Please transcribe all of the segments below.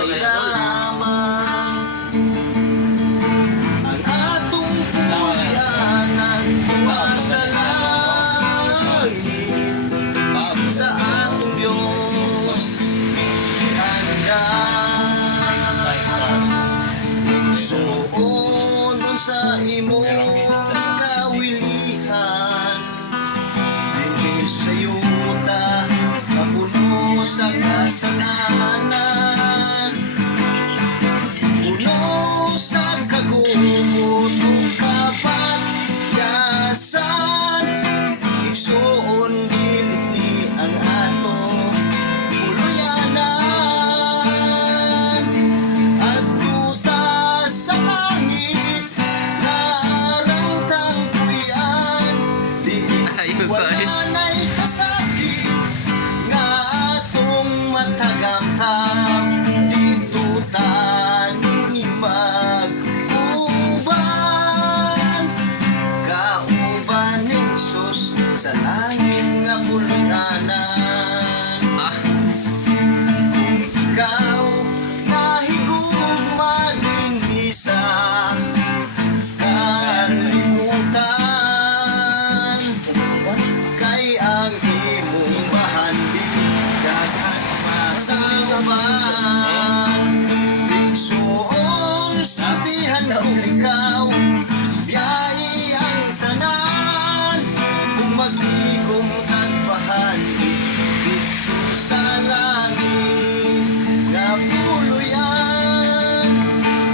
ay lamang ang atong puyanan tuwa sa langit sa atong Diyos handa. Suon sa imo kawilihan dinhi sa yuta kapuno sa kasalanan, puno sa kagubot ug kapatyasan. Igsuon dinhi ang ato puluyanan at tuta sa langit na arang tangkuyan. Di wala na'y kasakit nga atong matagamtam. Dito tani mag-uban kauban ni Jesus sa langit nga puluyanan. Kung ikaw nahigugma dinhi sa kalibutan, kay ang imong mahanding daghan masauban. Igsuon sutihan ko ikaw, biyai ang tanan, kung mag-igong at bahandi dito sa langit na puluyan.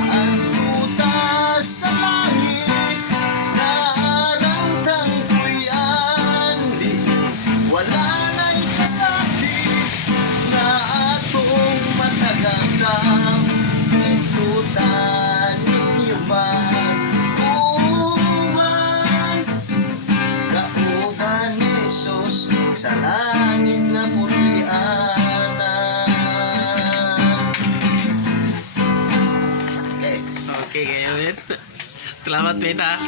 Ang tuta sa langit na arang tangkuyan, di wala na'y kasakit na atong matagamtam. Dito taninyo mag-uban kauban ni Jesus sa langit nga puluyanan. Okay. Okay, kayo ulit. Salamat, Peta.